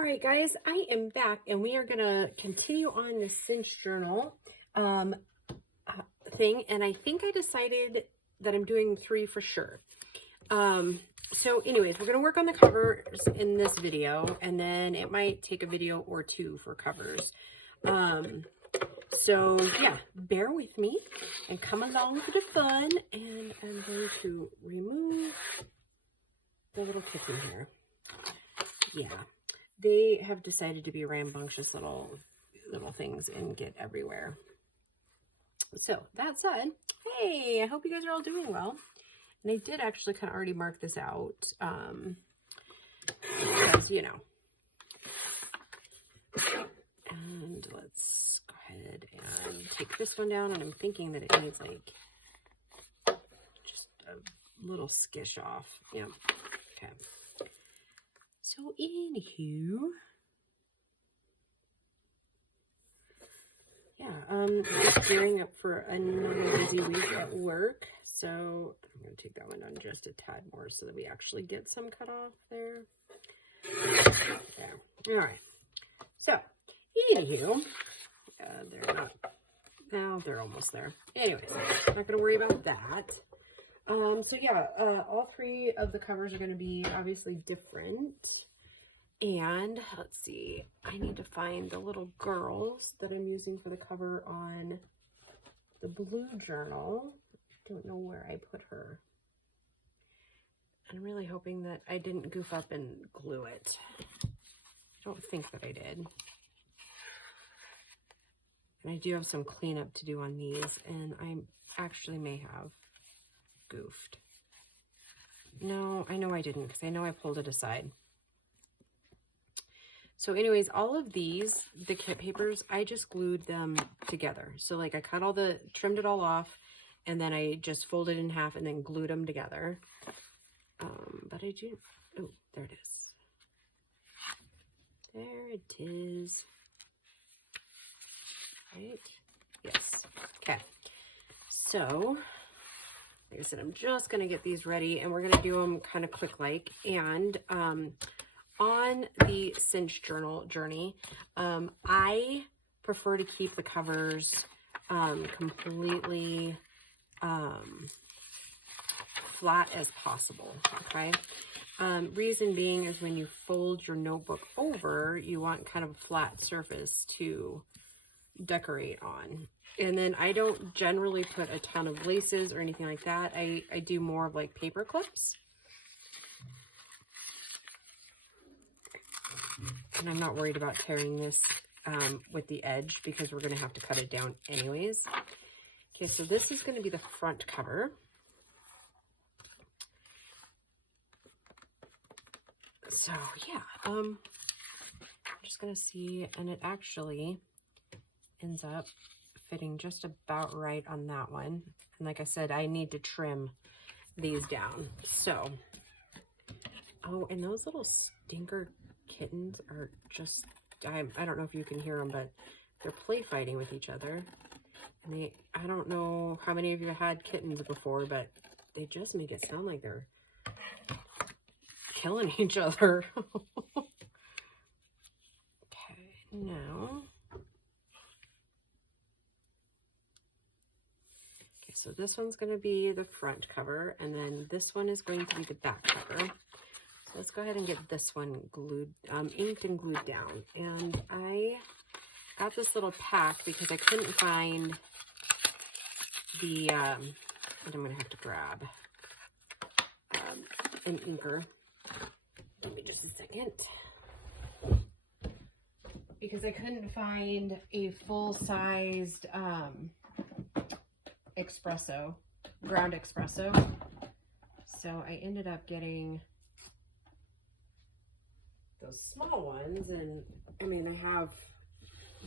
All right, guys, I am back and we are going to continue on the Cinch journal thing. And I think I decided that I'm doing 3 for sure. So anyways, we're going to work on the covers in this video, and then it might take a video or 2 for covers. So yeah, bear with me and come along for the fun. And I'm going to remove the little kitten here. Yeah. They have decided to be rambunctious little things and get everywhere. So that said, hey, I hope you guys are all doing well. And I did actually kind of already mark this out, because, you know. And let's go ahead and take this one down. And I'm thinking that it needs like just a little skish off. Yeah. Okay. So anywho, yeah, just gearing up for another busy week at work. So I'm going to take that one down just a tad more so that we actually get some cut off there. There. All right. So anywho, they're not, now they're almost there. Anyways, not going to worry about that. So yeah, all 3 of the covers are going to be obviously different. And let's see, I need to find the little girls that I'm using for the cover on the blue journal. I don't know where I put her. I'm really hoping that I didn't goof up and glue it. I don't think that I did. And I do have some cleanup to do on these, and I actually may have goofed. No, I know I didn't, because I know I pulled it aside. So anyways, all of these, the kit papers, I just glued them together. So like I trimmed it all off, and then I just folded in half and then glued them together. But I do, oh, there it is. There it is. Right? Yes. Okay. So, like I said, I'm just going to get these ready, and we're going to do them kind of quick like. And on the Cinch journal journey, I prefer to keep the covers completely flat as possible, okay? Reason being is when you fold your notebook over, you want kind of a flat surface to decorate on. And then I don't generally put a ton of laces or anything like that. I do more of like paper clips. And I'm not worried about tearing this with the edge, because we're going to have to cut it down anyways. Okay, so this is going to be the front cover. So yeah, I'm just going to see, and it actually ends up fitting just about right on that one. And like I said, I need to trim these down. So, oh, and those little stinker kittens are just, I don't know if you can hear them, but they're play fighting with each other. And I don't know how many of you had kittens before, but they just make it sound like they're killing each other. Okay, now. Okay, so this one's going to be the front cover, and then this one is going to be the back cover. So let's go ahead and get this one glued, inked and glued down. And I got this little pack because I couldn't find the, and I'm going to have to grab an inker. Give me just a second. Because I couldn't find a full-sized espresso, ground espresso. So I ended up getting those small ones, and I mean,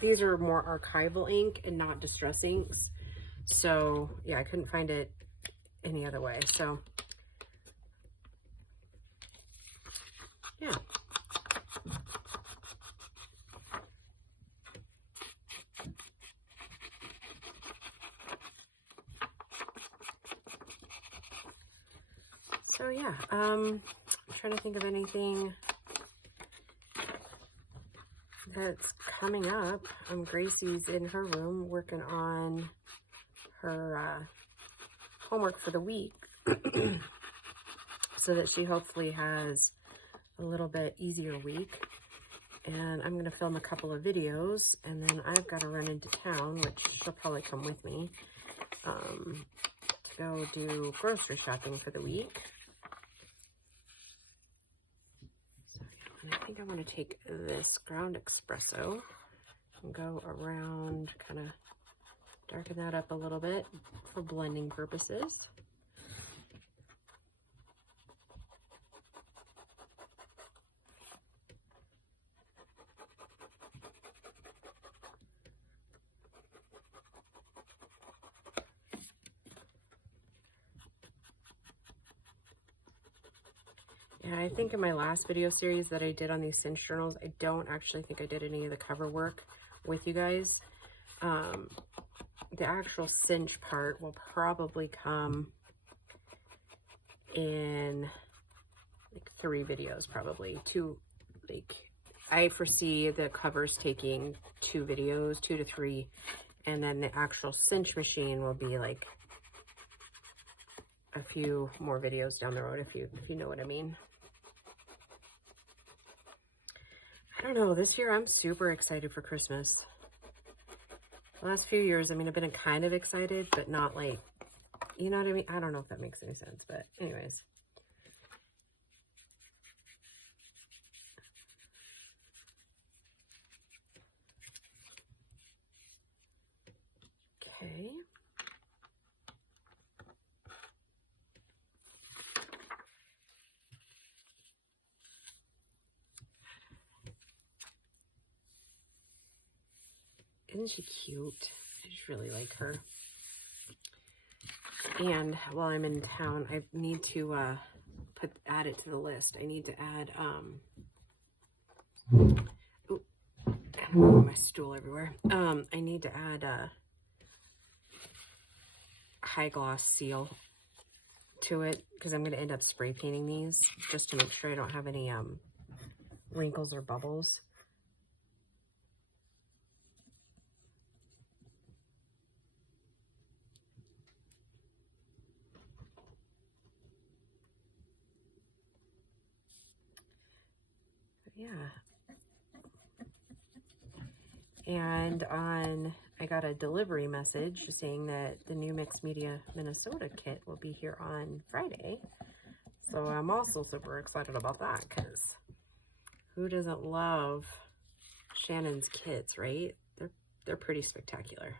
these are more archival ink and not distress inks. So yeah, I couldn't find it any other way. So yeah. So yeah, I'm trying to think of anything that's coming up. Gracie's in her room working on her homework for the week so that she hopefully has a little bit easier week. And I'm going to film a couple of videos, and then I've got to run into town, which she'll probably come with me, to go do grocery shopping for the week. So, and I think I want to take this ground espresso and go around, kind of darken that up a little bit for blending purposes. Yeah, I think in my last video series that I did on these Cinch journals, I don't actually think I did any of the cover work with you guys. The actual Cinch part will probably come in like 3 videos, probably 2. Like, I foresee the covers taking 2 videos, 2 to 3, and then the actual Cinch machine will be like a few more videos down the road, if you know what I mean. I don't know, this year I'm super excited for Christmas. The last few years, I mean, I've been kind of excited, but not like, you know what I mean? I don't know if that makes any sense, but anyways. Okay. Isn't she cute? I just really like her. And while I'm in town, I need to add it to the list. I need to add ooh, I don't know, my stool everywhere. I need to add a high gloss seal to it, because I'm going to end up spray painting these just to make sure I don't have any wrinkles or bubbles. Yeah. And I got a delivery message saying that the new Mixed Media Minnesota kit will be here on Friday. So I'm also super excited about that, because who doesn't love Shannon's kits, right? They're pretty spectacular.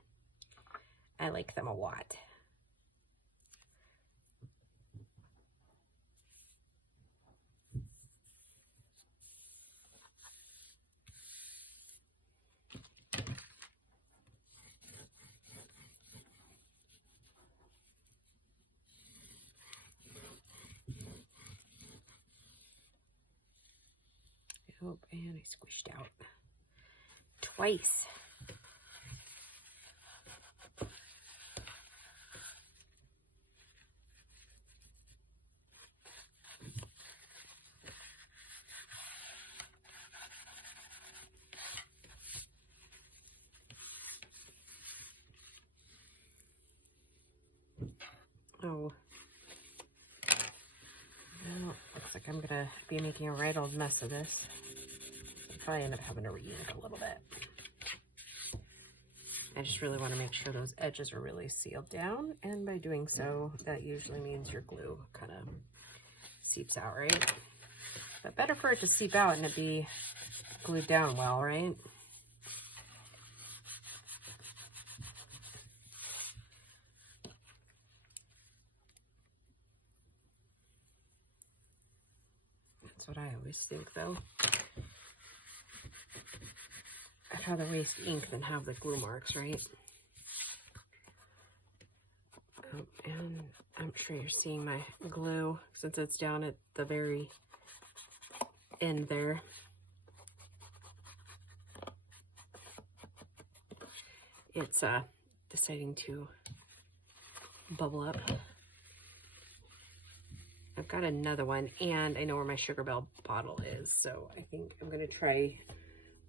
I like them a lot. Oh, and I squished out twice. Oh, well, looks like I'm gonna be making a right old mess of this. Probably end up having to re-ink a little bit. I just really want to make sure those edges are really sealed down, and by doing so, that usually means your glue kind of seeps out, right? But better for it to seep out and it be glued down well, right? That's what I always think, though. I'd rather waste ink than have the glue marks, right? And I'm sure you're seeing my glue since it's down at the very end there. It's deciding to bubble up. I've got another one, and I know where my Sugar Bell bottle is, so I think I'm going to try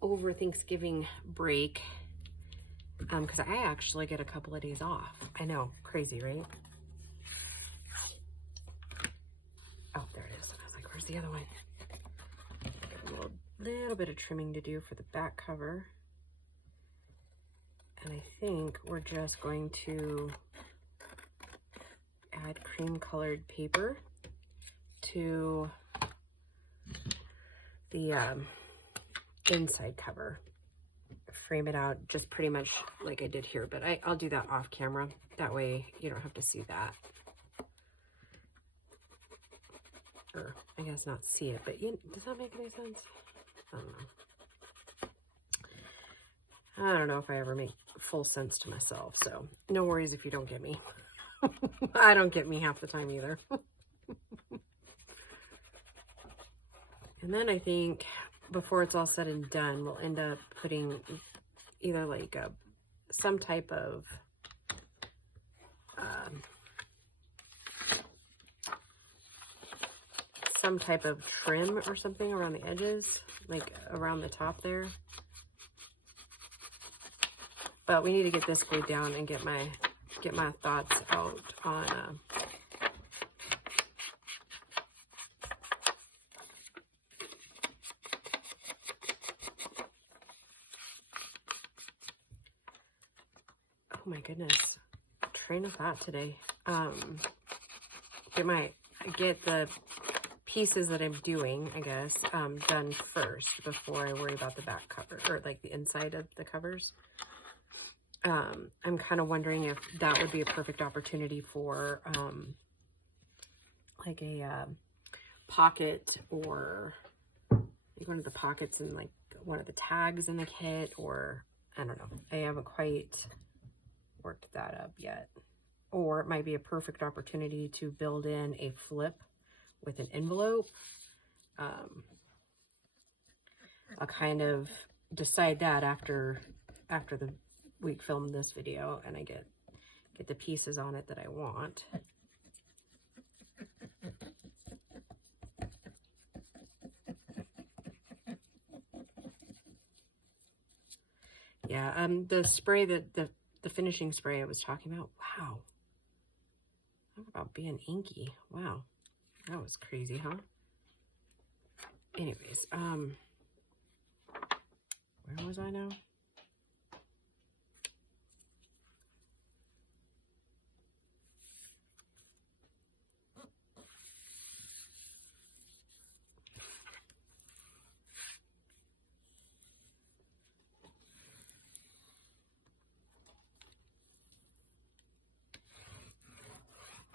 over Thanksgiving break, because I actually get a couple of days off. I know, crazy, right? Oh, there it is. I was like, where's the other one? A little bit of trimming to do for the back cover. And I think we're just going to add cream colored paper to the inside cover. Frame it out just pretty much like I did here, but I'll do that off camera. That way you don't have to see that. Or I guess not see it, but does that make any sense? I don't know. I don't know if I ever make full sense to myself, so no worries if you don't get me. I don't get me half the time either. And then I think before it's all said and done, we'll end up putting either like some type of trim or something around the edges, like around the top there. But we need to get this glued down and get my thoughts out on oh my goodness, train of thought today. Get the pieces that I'm doing, I guess, done first before I worry about the back cover, or like the inside of the covers. I'm kind of wondering if that would be a perfect opportunity for like a pocket, or like one of the pockets in like one of the tags in the kit, or I don't know. I haven't quite worked that up yet. Or it might be a perfect opportunity to build in a flip with an envelope. I'll kind of decide that after we film this video and I get the pieces on it that I want. Yeah, the spray that the finishing spray I was talking about. Wow. Talk about being inky. Wow. That was crazy, huh? Anyways, where was I now?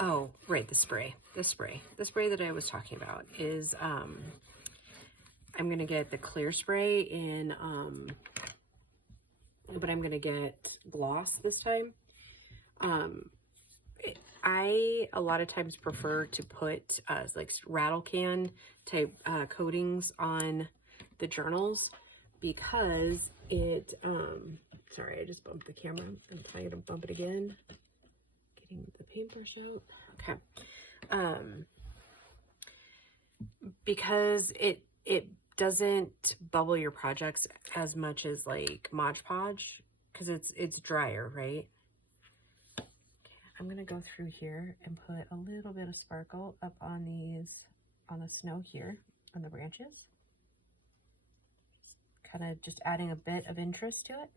Oh, right, the spray that I was talking about is, I'm going to get the clear spray in, but I'm going to get gloss this time. I a lot of times prefer to put like rattle can type coatings on the journals, because it, sorry, I just bumped the camera. I'm trying to bump it again. Getting the paintbrush out. Okay. Because it doesn't bubble your projects as much as like Mod Podge, because it's drier, right? Okay, I'm gonna go through here and put a little bit of sparkle up on the snow here on the branches. Kind of just adding a bit of interest to it.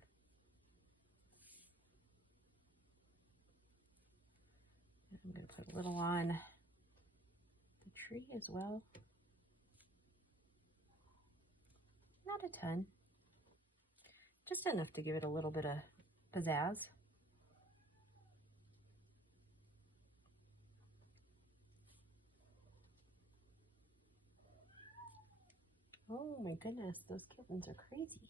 I'm going to put a little on the tree as well. Not a ton. Just enough to give it a little bit of pizzazz. Oh my goodness, those kittens are crazy.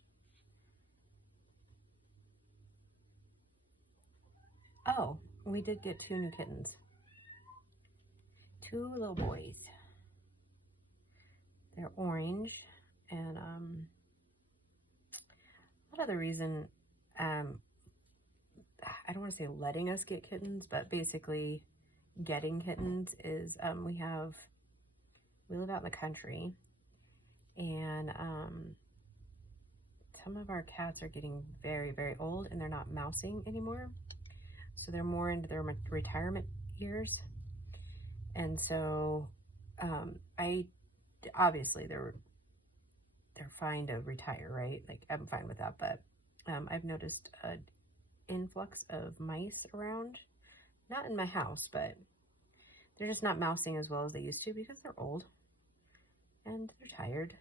Oh, we did get 2 new kittens. 2 little boys. They're orange, and what other reason, I don't want to say letting us get kittens, but basically getting kittens is we live out in the country, and some of our cats are getting very, very old and they're not mousing anymore. So they're more into their retirement years. And so obviously they're fine to retire, right? Like I'm fine with that, but I've noticed an influx of mice around, not in my house, but they're just not mousing as well as they used to because they're old and they're tired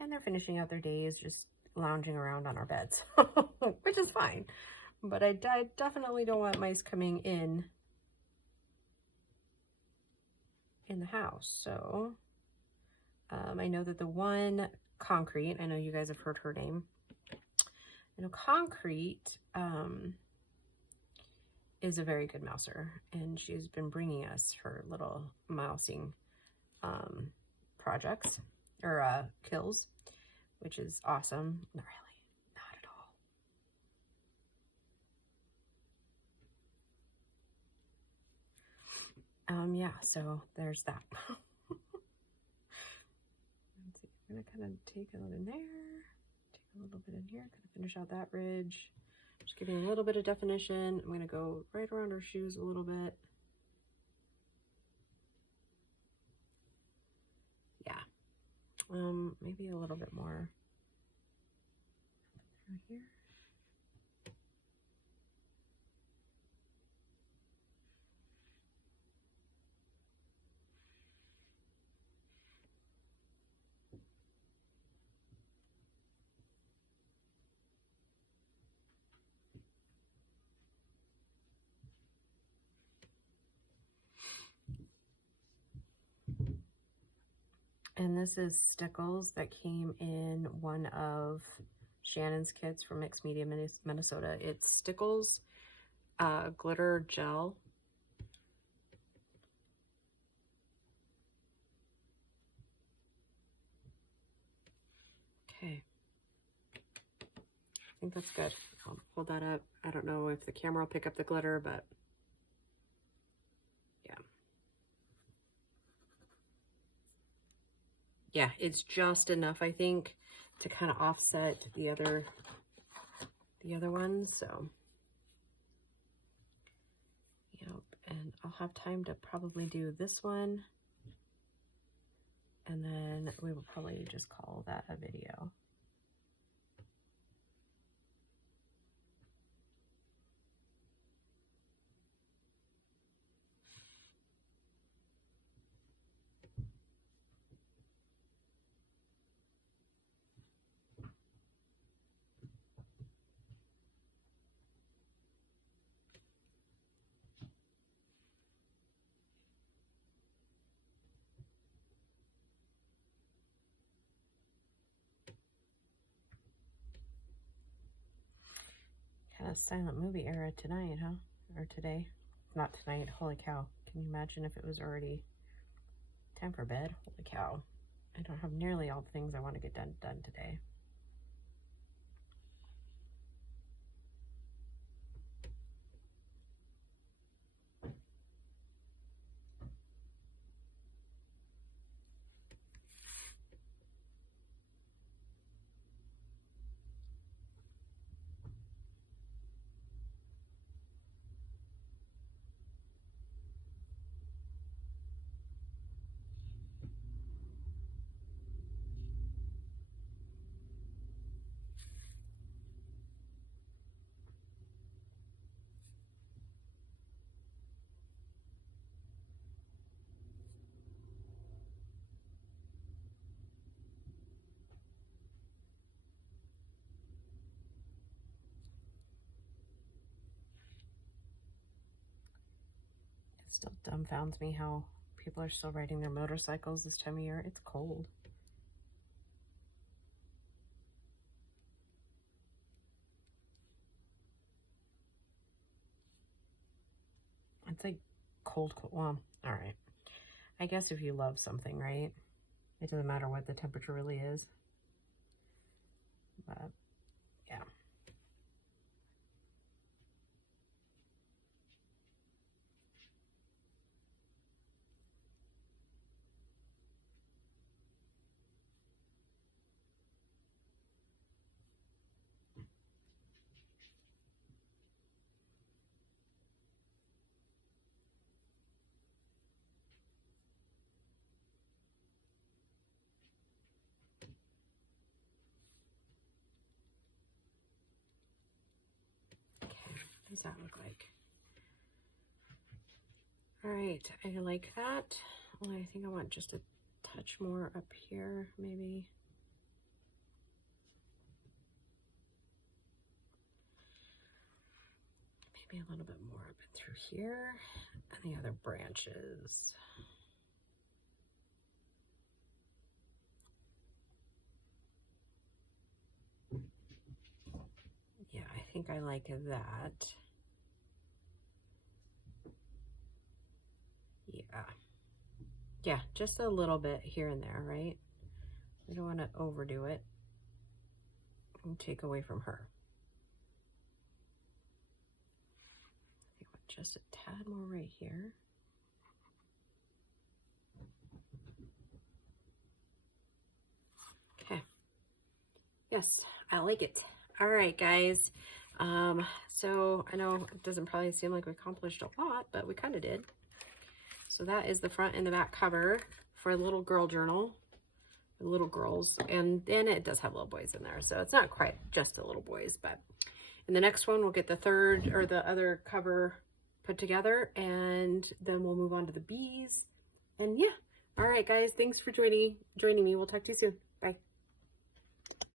and they're finishing out their days just lounging around on our beds, which is fine. But I definitely don't want mice coming in the house. So I know that the one Concrete, I know you guys have heard her name. I know Concrete is a very good mouser, and she's been bringing us her little mousing projects or kills, which is awesome. Not really, not at all. Yeah, so there's that. Let's see, I'm gonna kind of take a little in there, take a little bit in here, kind of finish out that ridge. Just giving a little bit of definition. I'm gonna go right around her shoes a little bit. Yeah, maybe a little bit more through here. And this is Stickles that came in one of Shannon's kits from Mixed Media, Minnesota. It's Stickles glitter gel. Okay. I think that's good. I'll hold that up. I don't know if the camera will pick up the glitter, but yeah. Yeah, it's just enough, I think, to kind of offset the other ones. So, yep. And I'll have time to probably do this one. And then we will probably just call that a video. Kind of silent movie era tonight, huh? Or today. Not tonight. Holy cow. Can you imagine if it was already time for bed? Holy cow. I don't have nearly all the things I want to get done today. It still dumbfounds me how people are still riding their motorcycles this time of year. It's cold. It's like cold. Well, all right. I guess if you love something, right? It doesn't matter what the temperature really is. But, yeah. does that look like? All right, I like that. Well, I think I want just a touch more up here, maybe. Maybe a little bit more up and through here, and the other branches. Yeah, I think I like that. Yeah. Yeah, just a little bit here and there, right? We don't want to overdo it and take away from her. I think just a tad more right here. Okay. Yes, I like it. All right, guys. So I know it doesn't probably seem like we accomplished a lot, but we kind of did. So that is the front and the back cover for a little girl journal, little girls, and then it does have little boys in there. So it's not quite just the little boys, but in the next one, we'll get the third or the other cover put together, and then we'll move on to the bees. And yeah. All right, guys, thanks for joining me. We'll talk to you soon.